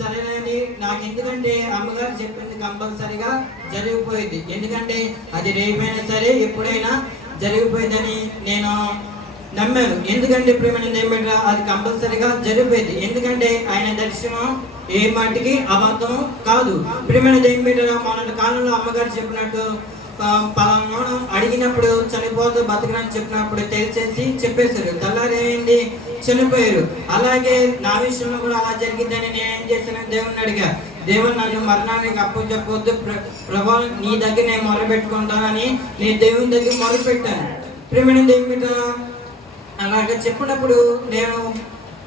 సరేనని నాకు ఎందుకంటే అమ్మగారు చెప్పింది కంపల్సరిగా జరిగిపోయింది. ఎందుకంటే అది రేపైనా సరే ఎప్పుడైనా జరిగిపోయిందని నేను నమ్మాను. ఎందుకంటే ప్రేమైన దేవుడు అది కంపల్సరిగా జరిగిపోయింది. ఎందుకంటే ఆయన దర్శనం ఏ మాటికి అబద్ధం కాదు. ప్రేమైన దేవుడు మొన్న కాలంలో అమ్మగారు చెప్పినట్టు ఆ, అడిగినప్పుడు చనిపోతూ బతకడానికి చెప్పినప్పుడు తెలిసేసి చెప్పేశారు. తెల్లారేంది చనిపోయారు. అలాగే నా విషయంలో కూడా అలా జరిగిందని నేను ఏం చేశాను దేవుని అడిగా. దేవుడు నన్ను మరణానికి అప్పు చెప్పొద్దు. ప్ర- ప్రభా నీ దగ్గర నేను మొరపెట్టుకుంటానని నేను దేవుని దగ్గర మొరపెట్టాను. ప్రేమైన దేవుని అలాగ చెప్పినప్పుడు నేను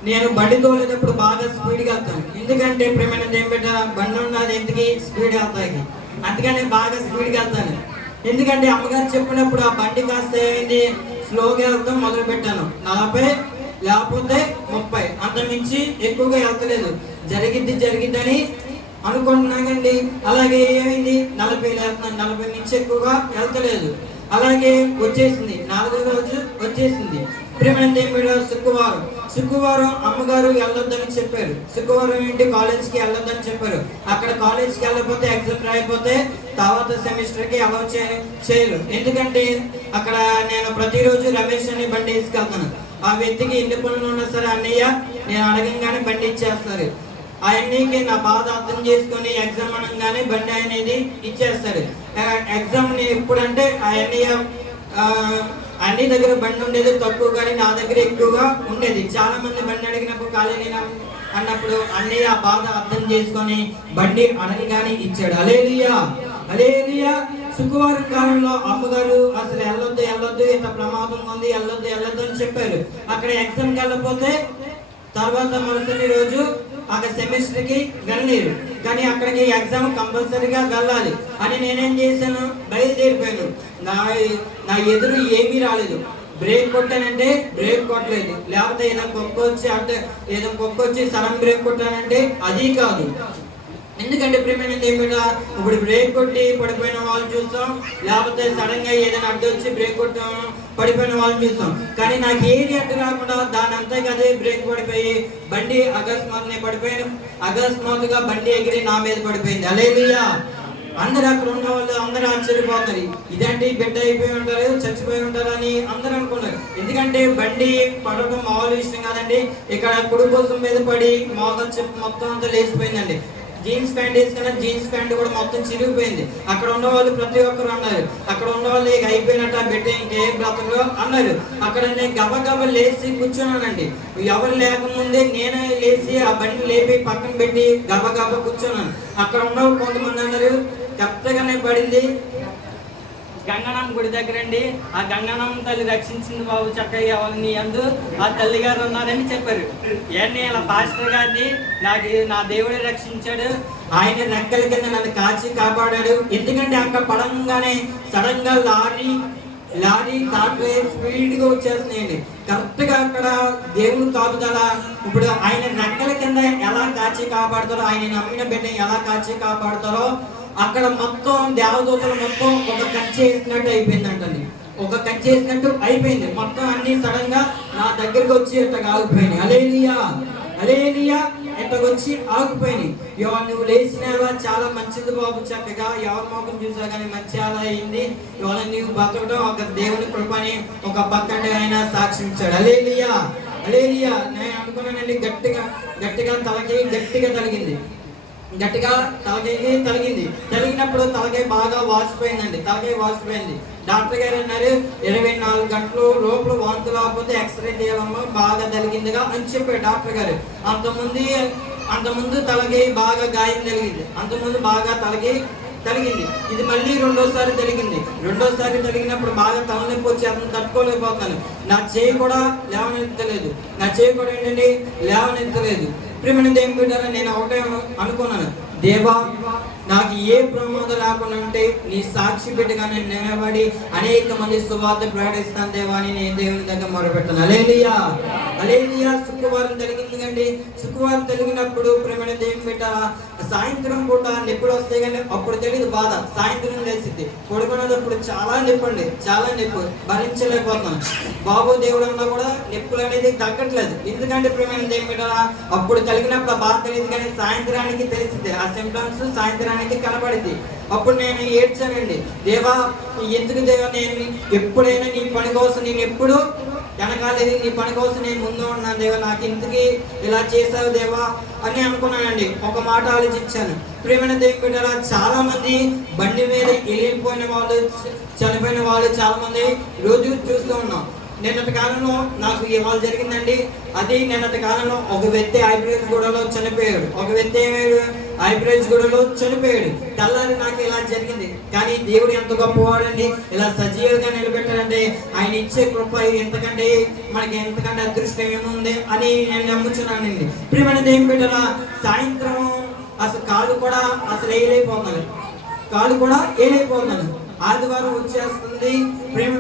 నేను బండి తోలేటప్పుడు బాగా స్పీడ్గా వెళ్తాను. ఎందుకంటే ప్రేమైన దేవుని బండి ఉన్నది ఎందుకు స్పీడ్ వెళ్తాయి. అందుకని బాగా స్పీడ్గా వెళ్తాను. ఎందుకంటే అమ్మగారు చెప్పినప్పుడు ఆ బండి కాస్త ఏమైంది? స్లోగా వెళ్తాం మొదలు పెట్టాను. నలభై లేకపోతే ముప్పై. అంతమించి ఎక్కువగా వెళ్తలేదు. జరిగిద్ది జరిగిద్దని అనుకుంటున్నానండి. అలాగే ఏమైంది? నలభై వెళ్తున్నాను నలభై నుంచి ఎక్కువగా వెళ్తలేదు. అలాగే వచ్చేసింది. నాలుగో రోజు వచ్చేసింది. ప్రేమైన దేవుడు శుక్రవారం. శుక్రవారం అమ్మగారు వెళ్ళొద్దని చెప్పారు. శుక్రవారం ఏంటి? కాలేజ్కి వెళ్ళొద్దని చెప్పారు. అక్కడ కాలేజ్కి వెళ్ళకపోతే ఎగ్జామ్ రాయకపోతే తర్వాత సెమిస్టర్కి అలౌ చేయరు. ఎందుకంటే అక్కడ నేను ప్రతిరోజు రమేష్ అని బండి తీసుకెళ్తాను. ఆ వ్యక్తికి ఎన్ని పనులు ఉన్నా సరే అన్నయ్య నేను అడగంగానే బండి ఇచ్చేస్తారు. ఆయనకి నా బాధ అర్థం చేసుకొని ఎగ్జామ్ అనగానే బండి అనేది ఇచ్చేస్తారు. ఎగ్జామ్ని ఎప్పుడంటే ఆయన్ని అన్ని దగ్గర బండి ఉండేది తక్కువ కానీ నా దగ్గర ఎక్కువగా ఉండేది. చాలా మంది బండి అడిగినప్పుడు ఖాళీ నేను అన్నప్పుడు అన్నయ్య ఆ బాధ అర్థం చేసుకొని బండి అడగగానే ఇచ్చాడు. అలేలియా అలేలియా శుక్రవారం కాలంలో అమ్మగారు అసలు వెళ్ళొద్దు వెళ్ళొద్దు ఇంత ప్రమాదం ఉంది వెళ్ళొద్దు వెళ్ళొద్దు అని చెప్పారు. అక్కడ ఎగ్జామ్కి వెళ్ళకపోతే తర్వాత మరుసటి రోజు అక్కడ సెమిస్టర్కి వెళ్ళలేరు. కానీ అక్కడికి ఎగ్జామ్ కంపల్సరీగా వెళ్ళాలి. అని నేనేం చేశాను? బయలుదేరిపోయాను. నా నా ఎదురు ఏమీ రాలేదు. బ్రేక్ కొట్టానంటే బ్రేక్ కొట్టలేదు. లేకపోతే ఏదైనా కుక్క వచ్చి అంటే ఏదో కుక్క వచ్చి సడన్ బ్రేక్ కొట్టానంటే అది కాదు. ఎందుకంటే ప్రేమైన ఏమిటా ఇప్పుడు బ్రేక్ కొట్టి పడిపోయిన వాళ్ళు చూస్తాం. లేకపోతే సడన్గా ఏదైనా అడ్డు వచ్చి బ్రేక్ కొట్టాము పడిపోయిన వాళ్ళని చూస్తాం. కానీ నాకు ఏది అడ్డు రాకుండా దాని అంతా అదే బ్రేక్ పడిపోయి బండి అకస్మాత్నే పడిపోయాను. అకస్మాత్తుగా బండి ఎగిరి నా మీద పడిపోయింది. అలేలుయా అందరు అక్కడ ఉన్న వాళ్ళు అందరూ ఆశ్చర్యపోతారు. ఇదేంటి బిడ్డ అయిపోయి ఉంటారు చచ్చిపోయి ఉంటారు అని అందరూ అనుకున్నారు. ఎందుకంటే బండి పడటం మామూలు విషయం కాదండి. ఇక్కడ కుడి కోసం మీద పడి మోగల్ చెప్పు మొత్తం అంతా లేచిపోయిందండి. జీన్స్ ప్యాంట్ వేసుకున్న జీన్స్ ప్యాంట్ కూడా మొత్తం చిరిగిపోయింది. అక్కడ ఉన్న వాళ్ళు ప్రతి ఒక్కరు అన్నారు. అక్కడ ఉన్న వాళ్ళు ఇక అయిపోయినట్టు ఆ బిడ్డ ఇంకేం బ్రతకరు అన్నారు. అక్కడ నేను గబగబ లేచి కూర్చున్నానండి. ఎవరు లేకముందే నేనే లేచి ఆ బండి లేపి పక్కన పెట్టి గబగబ కూర్చున్నాను. అక్కడ ఉన్న కొంతమంది అన్నారు కరెక్ట్గానే పడింది. గంగనం గుడి దగ్గర అండి ఆ గంగనం తల్లి రక్షించింది బాబు చక్కగా ఎవరిని అందు. ఆ తల్లి గారు ఉన్నారని చెప్పారు. ఏంటి ఇలా పాస్టర్ గారిని? నాకు నా దేవుడే రక్షించాడు. ఆయన రెక్కల కింద నన్ను కాచి కాపాడాడు. ఎందుకంటే అక్కడ పడంగానే సడన్గా లారీ లారీ కాట్వే స్పీడ్గా వచ్చేస్తున్నాయండి. కరెక్ట్గా అక్కడ దేవుడు కాపుదల ఇప్పుడు ఆయన రెక్కల కింద ఎలా కాచి కాపాడతారో ఆయన నమ్మిన బిడ్డ ఎలా కాచి కాపాడతారో అక్కడ మొత్తం దేవదూతలు మొత్తం ఒక కట్ వేసినట్టు అయిపోయిందంటండి. ఒక కట్ చేసినట్టు అయిపోయింది. మొత్తం అన్ని సడన్గా నా దగ్గరికి వచ్చి ఇట్లా ఆగిపోయినాయి. అలేనియా అలేనియా ఇట్లా వచ్చి ఆగిపోయినాయి. ఇవాళ నువ్వు లేచినావా చాలా మంచిది బాబు చక్కగా ఎవరి మొఖం చూసా కానీ మంచి అలా అయింది. ఇవాళ నువ్వు బతకడం ఒక దేవుని కృపని ఒక పక్కన ఆయన సాక్షించాడు. అలేలియా అలేలియా నేను అనుకున్నానండి గట్టిగా గట్టిగా తలకి గట్టిగా తలిగింది. గట్టిగా తలకాయ తలిగింది. తలిగినప్పుడు తలకాయ బాగా వాసిపోయిందండి. తలకాయ వాసిపోయింది. డాక్టర్ గారు అన్నారు ఇరవై నాలుగు గంటలు లోపల వాంతులు లేకపోతే ఎక్స్రే తీయడంలో బాగా తలిగిందిగా అని చెప్పారు డాక్టర్ గారు. అంతకుముందు అంతకుముందు తలకి బాగా గాయం తలిగింది అంతకుముందు బాగా తలకి తలిగింది. ఇది మళ్ళీ రెండోసారి తలిగింది. రెండోసారి తలిగినప్పుడు బాగా తలనొప్పి వచ్చి అతను తట్టుకోలేకపోతున్నాను. నా చేయి కూడా లేవనెత్తలేదు. నా చేయి కూడా ఏంటండి? లేవనెత్తలేదు. ప్రేమని దేవుని బిడ్డారా నేను ఒకటే అనుకున్నాను. దేవా నాకు ఏ ప్రమాదం లేకుండా ఉంటే నీ సాక్షి బిడ్డగా నేను నిలబడి అనేక మంది సువార్త ప్రకటిస్తాను దేవా అని నేను దేవుని దగ్గర మొరపెట్టాను. అలేలియా అలేలియా శుక్రవారం జరిగింది కండి శుక్రవారం జరిగినప్పుడు ప్రేమైన దేవుని పెట్టాలా సాయంత్రం పూట నొప్పులు వస్తాయి కానీ అప్పుడు తెలియదు బాధ. సాయంత్రం లేచింది కొడుకున్నప్పుడు చాలా నొప్పి చాలా నొప్పి. భరించలేకపోతున్నాను బాబు దేవుడు అన్నా కూడా నొప్పులు అనేది తగ్గట్లేదు. ఎందుకంటే ప్రేమైన దేవుని పెట్టాలా అప్పుడు కలిగినప్పుడు బాధ తెలియదు కానీ సాయంత్రానికి తెలిసింది ఆ సిమ్టమ్స్ సాయంత్రానికి కనబడింది. అప్పుడు నేను ఏడ్చానండి. దేవా ఎందుకు దేవా నేను ఎప్పుడైనా నీ పని కోసం నేను ఎప్పుడు వెనకాలేదు నీ పని కోసం నేను ముందు ఉన్నాను దేవా. నాకు ఇంతకి ఇలా చేశావు దేవా అని అనుకున్నానండి. ఒక మాట ఆలోచించాను. ప్రేమైన దేవుడారా చాలా మంది బండి మీద వెళ్ళిపోయిన వాళ్ళు చనిపోయిన వాళ్ళు చాలా మంది రోజు చూస్తూ ఉన్నాం. నిన్నటి కాలంలో నాకు ఇవాళ జరిగిందండి. అది నిన్నటి కాలంలో ఒక వ్యక్తి ఐబ్రేజ్ గూడలో చనిపోయాడు. ఒక వ్యక్తి ఏమయ్యాడు? గూడలో చనిపోయాడు. తెల్లారి నాకు ఇలా జరిగింది. కానీ దేవుడు ఎంత గొప్పవాడండి. ఇలా సజీవంగా నిలబెట్టాడంటే ఆయన ఇచ్చే కృప ఎంతకంటే మనకి ఎంతకంటే అదృష్టం ఏముంది అని నేను నమ్ముచున్నానండి. ప్రియమైన దేవుని బిడ్డల సాయంత్రం అసలు కాళ్ళు కూడా అసలు వేయలేకపోతున్నాను కాళ్ళు కూడా ఏలైపోతున్నాను ఆదివారం వచ్చేస్తుంది. ప్రేమ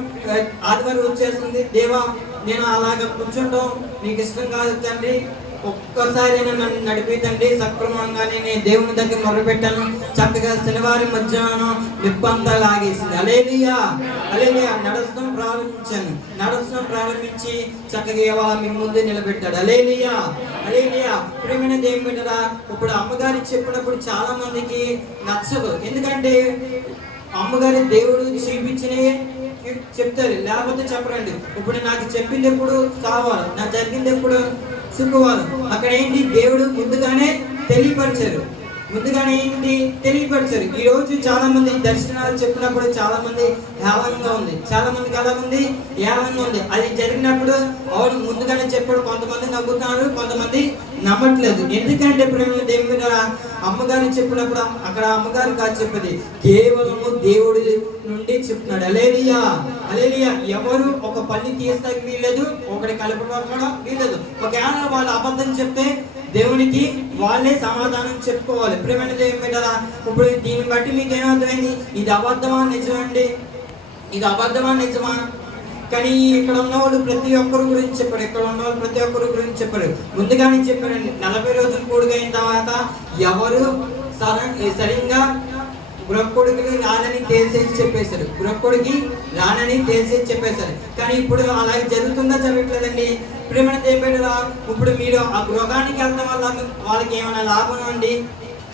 ఆదివారం వచ్చేస్తుంది. దేవా నేను అలాగ కూర్చుంటాం. నీకు ఇష్టం కాదు తండ్రి. ఒక్కసారి నన్ను నడిపితండి సక్రమంగానే నేను దేవుని దగ్గర మొరపెట్టాను. చక్కగా శనివారం మధ్యాహ్నం నిప్పంతా లాగేసింది. అలేలియా అలేలియా నడచడం ప్రారంభించాను. నడచడం ప్రారంభించి చక్కగా ఇవాళ మీ ముందు నిలబెట్టాడు. అలేలియా అలేలియా ప్రేమైన దేవుని బిడ్డరా ఇప్పుడు అమ్మగారి చెప్పినప్పుడు చాలా మందికి నచ్చదు. ఎందుకంటే అమ్మగారి దేవుడు చూపించినవి చెప్తారు. లేకపోతే చెప్పరండి. ఇప్పుడు నాకు చెప్పింది ఎప్పుడు కావాలి. నాకు జరిగింది ఎప్పుడు శుక్రవారం. అక్కడ ఏంటి? దేవుడు ముందుగానే తెలియపరిచారు. ముందుగానే ఏంటి? తెలియపరిచారు. ఈ రోజు చాలా మంది దర్శనాలు చెప్పినప్పుడు చాలా మంది ఏలంగా ఉంది. చాలా మందికి ఎలా ఉంది? ఏలంగా ఉంది. అది జరిగినప్పుడు అవును ముందుగానే చెప్పాడు. కొంతమంది నమ్ముతున్నారు కొంతమంది నమ్మట్లేదు. ఎందుకంటే ఇప్పుడు దేవుని మీద అమ్మగారు చెప్పినప్పుడు అక్కడ అమ్మగారు కాదు చెప్పేది. కేవలము దేవుడి నుండి చెప్తున్నాడు. అలేలియా అలేలియా ఎవరు ఒక పల్లి తీస్తాకి వీల్లేదు ఒకటి కలపడం కూడా వీల్లేదు. ఒకవేళ వాళ్ళు అబద్ధం చెప్తే దేవునికి వాళ్ళే సమాధానం చెప్పుకోవాలి. ప్రేమైన దేవుని బిడ్డలా ఇప్పుడు దీన్ని బట్టి మీకు ఏమర్థమైంది ఇది అబద్ధమా? నిజమండి ఇది అబద్ధమా? నిజమా? కానీ ఇక్కడ ఉన్న వాళ్ళు ప్రతి ఒక్కరు గురించి చెప్పారు. ఇక్కడ ఉన్న వాళ్ళు ప్రతి ఒక్కరి గురించి చెప్పారు. ముందుగానే చెప్పారండి. నలభై రోజులు కూడుగైన తర్వాత ఎవరు సర- సరిగ్గా రానని తేల్చేసి చెప్పేశారు. గృహకుడికి రానని తేల్చేసి చెప్పేశారు. కానీ ఇప్పుడు అలాగే జరుగుతుందా జరగట్లేదండి ఏమైనా దేపేటరా ఇప్పుడు మీరు ఆ గృహానికి వెళ్ళడం వల్ల వాళ్ళకి ఏమైనా లాభం అండి?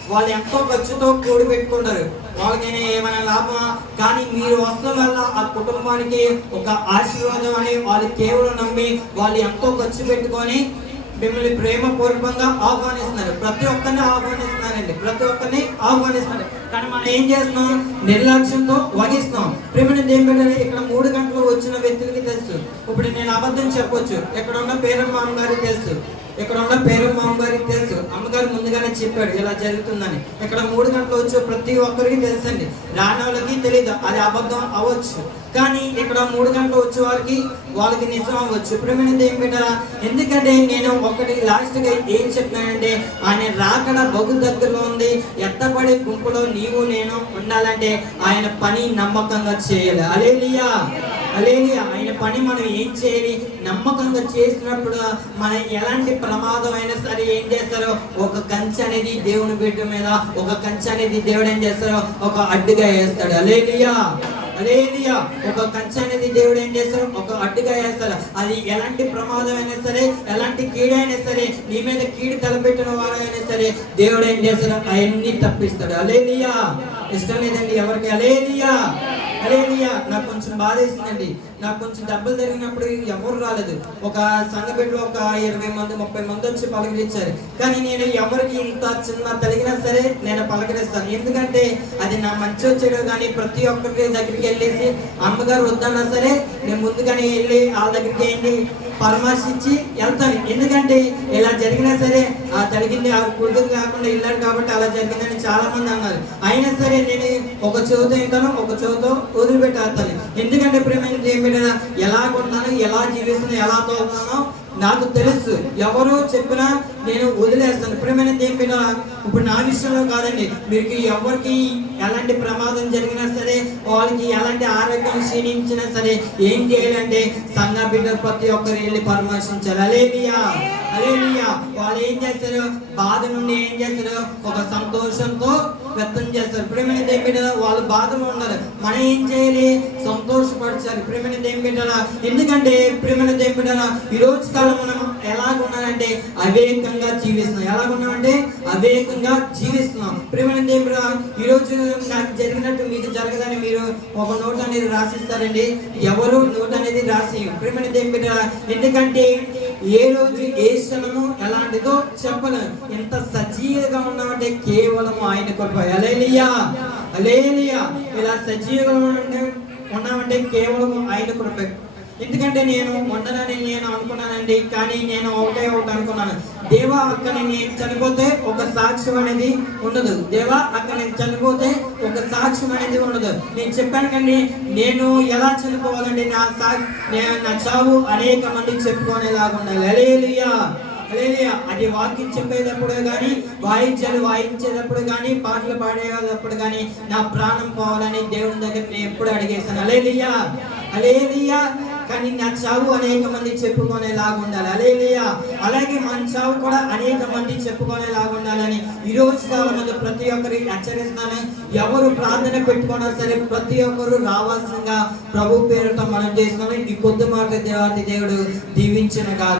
వాళ్ళు ఎంతో ఖర్చుతో కూడి పెట్టుకుంటారు. వాళ్ళకైనా ఏమైనా లాభమా? కానీ మీరు వస్తున్న వల్ల ఆ కుటుంబానికి ఒక ఆశీర్వాదం అని వాళ్ళు కేవలం నమ్మి వాళ్ళు ఎంతో ఖర్చు పెట్టుకొని మిమ్మల్ని ప్రేమపూర్వకంగా ఆహ్వానిస్తున్నారు. ప్రతి ఒక్కరిని ఆహ్వానిస్తున్నారండి. ప్రతి ఒక్కరిని ఆహ్వానిస్తున్నారు. కానీ మనం ఏం చేస్తున్నాం? నిర్లక్ష్యంతో వహిస్తున్నాం ప్రేమని ఏం పెట్టాలి ఇక్కడ మూడు గంటలు వచ్చిన వ్యక్తులకి తెలుసు. ఇప్పుడు నేను అబద్ధం చెప్పొచ్చు. ఇక్కడ ఉన్న పేరమ్మ గారికి తెలుసు. ఇక్కడ ఉన్న పేరు అమ్మగారికి తెలుసు. అమ్మగారు ముందుగానే చెప్పాడు ఇలా జరుగుతుందని. ఇక్కడ మూడు గంటలు వచ్చే ప్రతి ఒక్కరికి తెలుసండి. రాని వాళ్ళకి తెలియదు అది అబద్ధం అవ్వచ్చు. కానీ ఇక్కడ మూడు గంటలు వచ్చే వారికి వాళ్ళకి నిజం అవ్వచ్చు. ప్రేమైన ఏం పెట్టారా ఎందుకంటే నేను ఒకటి లాస్ట్గా ఏం చెప్తున్నానంటే ఆయన రాకడ బహు దగ్గరలో ఉంది. ఎత్తపడే గుంపులో నీవు నేను ఉండాలంటే ఆయన పని నమ్మకంగా చేయాలి. అలేలియా అలేని ఆయన పని మనం ఏం చేయాలి? నమ్మకంగా చేసినప్పుడు మనం ఎలాంటి ప్రమాదం అయినా సరే ఏం చేస్తారో? ఒక కంచె అనేది దేవుని బిడ్డ మీద ఒక కంచె అనేది దేవుడు ఏం చేస్తారో? ఒక అడ్డుగా వేస్తాడు. అలేలియా అలేలియా ఒక కంచె అనేది దేవుడు ఏం చేస్తాడు ఒక అడ్డుగా వేస్తాడు. అది ఎలాంటి ప్రమాదం అయినా సరే ఎలాంటి కీడైనా సరే నీ మీద కీడు తలపెట్టిన వారైనా సరే దేవుడు ఏం చేస్తాడు? అవన్నీ తప్పిస్తాడు. అలేలియా ఇష్టం లేదండి ఎవరికి? అలేలియా అలేలియా నాకు కొంచెం బాధ వేసిందండి. నాకు కొంచెం దెబ్బలు జరిగినప్పుడు ఎవరు రాలేదు. ఒక సంఘబిడ్డలో ఒక ఇరవై మంది ముప్పై మంది వచ్చి పలకరించారు. కానీ నేను ఎవరికి ఇంత చిన్న తలిగినా సరే నేను పలకరిస్తాను. ఎందుకంటే అది నా మంచి వచ్చాడు కానీ ప్రతి ఒక్కరి దగ్గరికి వెళ్ళేసి అమ్మగారు వద్దన్నా సరే నేను ముందుగానే వెళ్ళి వాళ్ళ దగ్గరికి వెళ్ళి పరామర్శించి వెళ్తాను ఎందుకంటే ఇలా జరిగినా సరే ఆ తడిగింది ఆ కుడుకులు కాకుండా వెళ్ళాడు కాబట్టి అలా జరిగిందని చాలా మంది అన్నారు. అయినా సరే నేను ఒక చెవుతో ఇంటాను ఒక చెవుతో వదిలిపెట్టేస్తాను ఎందుకంటే ప్రేమ ఏమిటా ఎలా కొంటున్నాను ఎలా జీవిస్తున్నాను ఎలా తోలుతున్నానో నాకు తెలుసు ఎవరు చెప్పినా నేను వదిలేస్తాను. ప్రేమైన దేని ఇప్పుడు నా విషయంలో కాదండి. మీకు ఎవరికి ఎలాంటి ప్రమాదం జరిగినా సరే వాళ్ళకి ఎలాంటి ఆరోగ్యం క్షీణించినా సరే ఏం చేయాలంటే సంఘ బిడ్డ ప్రతి ఒక్కరు వెళ్ళి పరామర్శించాలి. అలేలియా అలేలియా వాళ్ళు ఏం చేస్తారు బాధ నుండి ఏం చేస్తారు ఒక సంతోషంతో వ్యక్తం చేస్తారు. ప్రేమైన దేని వాళ్ళు బాధలో ఉండాలి మనం ఏం చేయాలి? సంతోషపరచాలి ప్రేమైన దేని ఎందుకంటే ప్రేమైన దేని బిడ్డలా ఈ రోజు కాలం మనం ఎలాగున్నామంటే అవేకంగా జీవిస్తున్నాం. ఎలాగున్నామంటే అవేకంగా జీవిస్తున్నాం. ప్రేమైన దేని బిడ్డ ఈ రోజు నాకు జరిగినట్టు మీకు జరగదని మీరు ఒక నోట్ అనేది రాసిస్తారండి. ఎవరు నోట్ అనేది రాసి ప్రేమైన దేని బిడ్డ ఎందుకంటే ఏ రోజు ఏ క్షణము ఎలాంటిదో చెప్పలేం. ఎంత సజీవంగా ఉన్నామంటే కేవలం ఆయన కృప. అలేలియా అలేలియా ఇలా సజీవంగా ఉన్నామంటే కేవలం ఆయన కృప. ఎందుకంటే నేను ఉండనని నేను అనుకున్నానండి కానీ నేను ఒకటే ఒకటి అనుకున్నాను. దేవా అక్క నేను చనిపోతే ఒక సాక్ష్యం అనేది ఉండదు. దేవా అక్క నేను చనిపోతే ఒక సాక్ష్యం అనేది ఉండదు. నేను చెప్పాను కండి నేను ఎలా చనిపోవాలంటే నా సా నేను నా చావు అనేక మంది చెప్పుకునేలాగా ఉండాలి. అలేలియా హల్లెలూయా. అది వాక్యం చెప్పేటప్పుడు కానీ వాయించాలి వాయించేటప్పుడు కానీ పాటలు పాడేటప్పుడు కానీ నా ప్రాణం పోవాలని దేవుని దగ్గర నేను ఎప్పుడు అడిగేస్తాను అలేలియా అలేలియా కానీ నా చావు అనేక మంది చెప్పుకునేలాగా ఉండాలి. అలేలేయా. అలాగే మన చావు కూడా అనేక మంది చెప్పుకునేలాగా ఉండాలని ఈ రోజు కావాలని ప్రతి ఒక్కరికి హెచ్చరిస్తున్నాను. ఎవరు ప్రార్థన పెట్టుకున్నా సరే ప్రతి ఒక్కరు రావాల్సిందిగా ప్రభు పేరుతో మనం చేస్తున్నాం. ఈ కొద్ది మాట దేవాతి దేవుడు దీవించిన కాదు